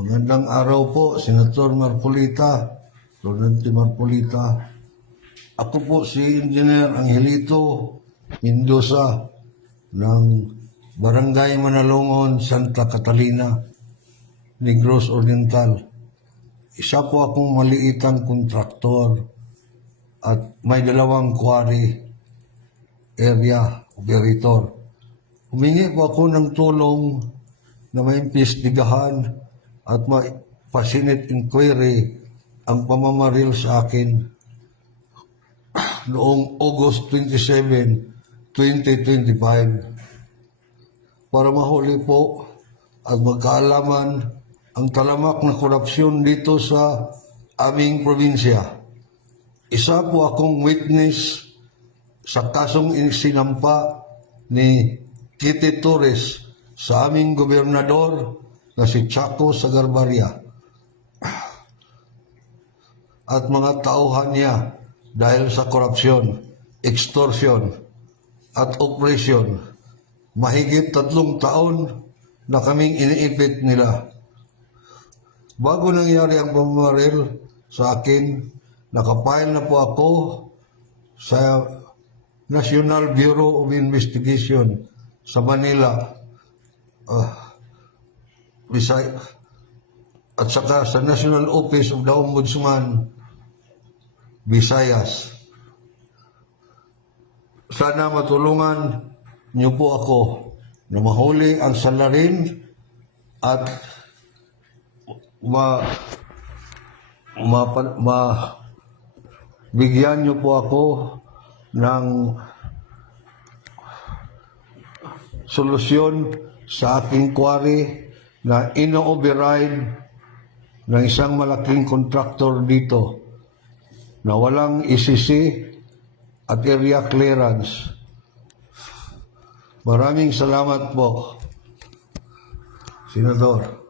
Magandang araw po, Senator Marcolita, Rodante Marcolita. Ako po si Engineer Angelito Mendoza ng Barangay Manalongon, Santa Catalina, Negros Oriental. Isa po akong maliitang kontraktor at may dalawang quarry area operator. Humingi po ako ng tulong na maimbestigahan at ma-facilitate inquiry ang pamamaril sa akin noong August 27, 2025 para mahuli po at magkaalaman ang talamak na korupsyon dito sa aming probinsya. Isa po akong witness sa kasong sinampa ni Kitty Torres sa aming gobernador na si Chaco Sagarbarria at mga tauhan niya dahil sa korupsyon, extortion at operation. Mahigit 3 taon na kaming iniipit nila. Bago nangyari ang pamamaril sa akin, nakapile na po ako sa National Bureau of Investigation sa Manila, at saka sa National Office of the Ombudsman, Visayas. Sana matulungan niyo po ako na mahuli ang salarin at bigyan niyo po ako ng solusyon sa aking quarry na ino-override ng isang malaking kontraktor dito na walang ECC at area clearance. Maraming salamat po, Senador.